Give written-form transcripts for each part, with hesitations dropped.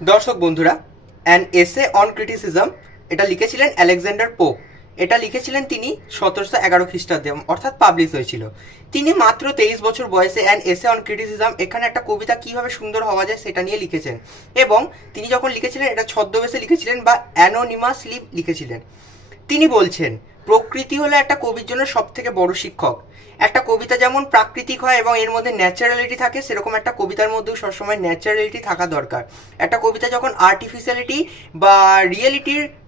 দর্শক বন্ধুরা, an essay on criticism এটা লিখেছিলেন আলেকজান্ডার পোপ। এটা লিখেছিলেন তিনি 1711 খ্রিস্টাব্দে, অর্থাৎ পাবলিশ হয়েছিল। তিনি মাত্র 23 বছর বয়সে অ্যান এসে অন ক্রিটিসিজম এখানে একটা কবিতা কিভাবে সুন্দর হওয়া যায় সেটা নিয়ে লিখেছেন। এবং তিনি যখন লিখেছিলেন এটা ছদ্মবেশে লিখেছিলেন বা অ্যানোনিমাসলি লিখেছিলেন। তিনি বলছেন, প্রকৃতি হলো একটা কবির জন্য সব থেকে বড় শিক্ষক। একটা কবিতা যেমন প্রাকৃতিক হয় এবং এর মধ্যে ন্যাচারালিটি থাকে, সেরকম একটা কবিতার মধ্যেও সবসময় ন্যাচারালিটি থাকা দরকার। একটা কবিতা যখন আর্টিফিশিয়ালিটি বা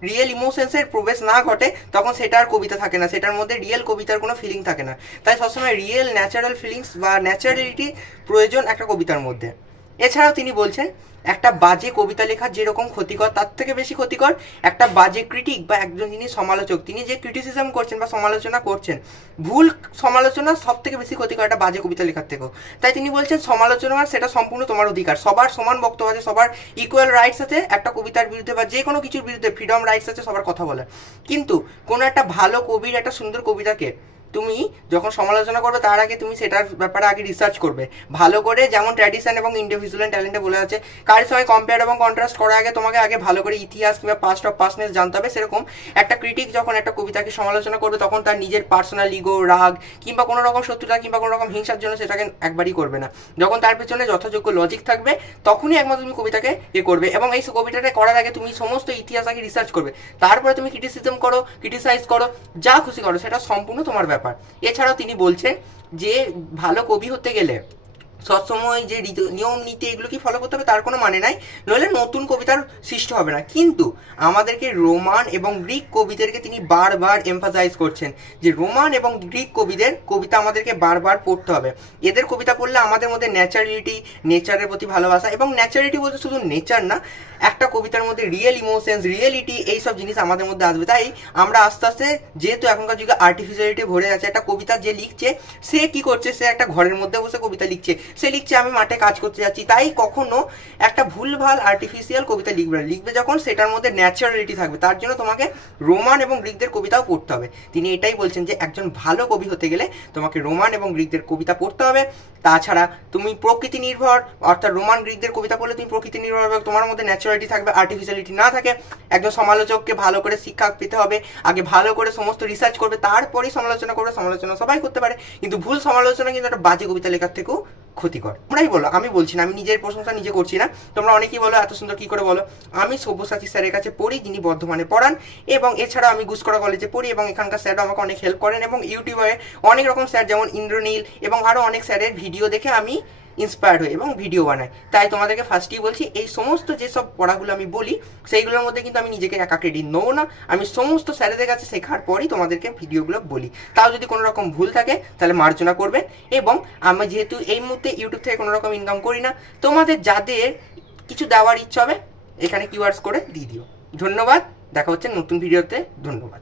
রিয়েল ইমোশনসের প্রবেশ না ঘটে, তখন সেটা আর কবিতা থাকে না, সেটার মধ্যে রিয়েল কবিতার কোনো ফিলিং থাকে না। তাই সবসময় রিয়েল ন্যাচারাল ফিলিংস বা ন্যাচারালিটি প্রয়োজন একটা কবিতার মধ্যে। এছাড়াও তিনি বলছেন, একটা বাজে কবিতা লেখা যেরকম ক্ষতিকর, তার থেকে বেশি ক্ষতিকর একটা বাজে ক্রিটিক বা একজন যিনি সমালোচক, তিনি যে ক্রিটিসিজম করছেন বা সমালোচনা করছেন, ভুল সমালোচনা সব থেকে বেশি ক্ষতিকর একটা বাজে কবিতা লেখার থেকেও। তাই তিনি বলছেন, সমালোচনা সেটা সম্পূর্ণ তোমার অধিকার, সবার সমান বক্তব্য আছে, সবার ইকুয়াল রাইটস আছে একটা কবিতার বিরুদ্ধে বা যে কোনো কিছুর বিরুদ্ধে ফ্রিডম রাইটস আছে সবার কথা বলার। কিন্তু কোনো একটা ভালো কবির একটা সুন্দর কবিতাকে তুমি যখন সমালোচনা করবে তার আগে তুমি সেটার ব্যাপারে আগে রিসার্চ করবে ভালো করে। যেমন ট্র্যাডিশন এবং ইন্ডিভিজুয়াল ট্যালেন্টে বলে আছে, কার সঙ্গে কম্পেয়ার এবং কন্ট্রাস্ট করার আগে তোমাকে আগে ভালো করে ইতিহাস কিংবা পাস্ট অফ পাস্টনেস জানতে হবে। সেরকম একটা ক্রিটিক যখন একটা কবিতাকে সমালোচনা করবে তখন তার নিজের পার্সোনাল ইগো, রাগ কিংবা কোনো রকম শত্রুতা কিংবা কোনো রকম হিংসার জন্য সেটাকে একবারই করবে না। যখন তার পেছনে যথাযোগ্য লজিক থাকবে তখনই একমাত্র তুমি কবিতাকে করবে। এবং এই কবিতাটা করার আগে তুমি সমস্ত ইতিহাস আগে রিসার্চ করবে, তারপরে তুমি ক্রিটিসিজম করো, ক্রিটিসাইজ করো, যা খুশি করো, সেটা সম্পূর্ণ তোমার ব্যাপার। এছাড়াও তিনি বলছেন যে ভালো কবি হতে গেলে সবসময় যে নিয়ম নীতি এগুলো কি ফলো করতে হবে তার কোনো মানে নাই, নইলে নতুন কবিতার সৃষ্টি হবে না। কিন্তু আমাদেরকে রোমান এবং গ্রিক কবিদেরকে তিনি বারবার এমফাসাইজ করছেন যে রোমান এবং গ্রিক কবিদের কবিতা আমাদেরকে বারবার পড়তে হবে। এদের কবিতা পড়লে আমাদের মধ্যে ন্যাচারালিটি, নেচারের প্রতি ভালোবাসা, এবং ন্যাচারালিটি বলতে শুধু নেচার না, একটা কবিতার মধ্যে রিয়েল ইমোশনস, রিয়েলিটি, এইসব জিনিস আমাদের মধ্যে আসবে। তাই আমরা আস্তে আস্তে, যেহেতু এখনকার যুগে আর্টিফিশিয়ালিটি ভরে আছে, একটা কবিতা যে লিখছে সে কি করছে, সে একটা ঘরের মধ্যে বসে কবিতা লিখছে, সে লিখছে আমি মাঠে কাজ করতে যাচ্ছি। তাই কখনো একটা ভুলভাল আর্টিফিশিয়াল কবিতা লিখবে না, লিখবে যখন সেটার মধ্যে ন্যাচারালিটি থাকবে। তার জন্য তোমাকে রোমান এবং গ্রিকদের কবিতাও পড়তে হবে। তিনি এটাই বলছেন যে একজন ভালো কবি হতে গেলে তোমাকে রোমান এবং গ্রিকদের কবিতা পড়তে হবে। তাছাড়া তুমি প্রকৃতি নির্ভর, অর্থাৎ রোমান গ্রিকদের কবিতা পড়লে তুমি প্রকৃতি নির্ভর হবে, তোমার মধ্যে ন্যাচারালিটি থাকবে, আর্টিফিশিয়ালিটি না থাকে। একজন সমালোচককে ভালো করে শিক্ষা পেতে হবে, আগে ভালো করে সমস্ত রিসার্চ করবে, তারপরেই সমালোচনা করবে। সমালোচনা সবাই করতে পারে, কিন্তু ভুল সমালোচনা কিন্তু একটা বাজে কবিতা লেখার থেকেও ক্ষতিকর। তোমরাই বলো, আমি বলছি না, আমি নিজের প্রশংসা নিজে করছি না। তোমরা অনেকেই বলো এত সুন্দর কি করে বলো। আমি সব্যসাচী স্যারের কাছে পড়ি, যিনি বর্ধমানে পড়ান, এবং এছাড়াও আমি গুসকরা কলেজে পড়ি, এবং এখানকার স্যারও আমাকে অনেক হেল্প করেন। এবং ইউটিউবে অনেক রকম স্যার যেমন ইন্দ্রনীল এবং আরও অনেক স্যারের ভিডিও দেখে আমি ইন্সপায়ার্ড হই এবং ভিডিও বানাই। তাই তোমাদেরকে ফার্স্টেই বলছি, এই সমস্ত যেসব পড়াগুলো আমি বলি সেইগুলোর মধ্যে কিন্তু আমি নিজেকে একা ক্রেডিট নেবো না, আমি সমস্ত স্যারেদের কাছে শেখার পরই তোমাদেরকে ভিডিওগুলো বলি। তাও যদি কোনো রকম ভুল থাকে তাহলে মার্জনা করবেন। এবং আমি যেহেতু এই মুহূর্তে ইউটিউব থেকে কোনো রকম ইনকাম করি না, তোমাদের যাদের কিছু দেওয়ার ইচ্ছা হবে এখানে কিওয়ার্ডস করে দিয়ে দিও। ধন্যবাদ, দেখা হচ্ছে নতুন ভিডিওতে। ধন্যবাদ।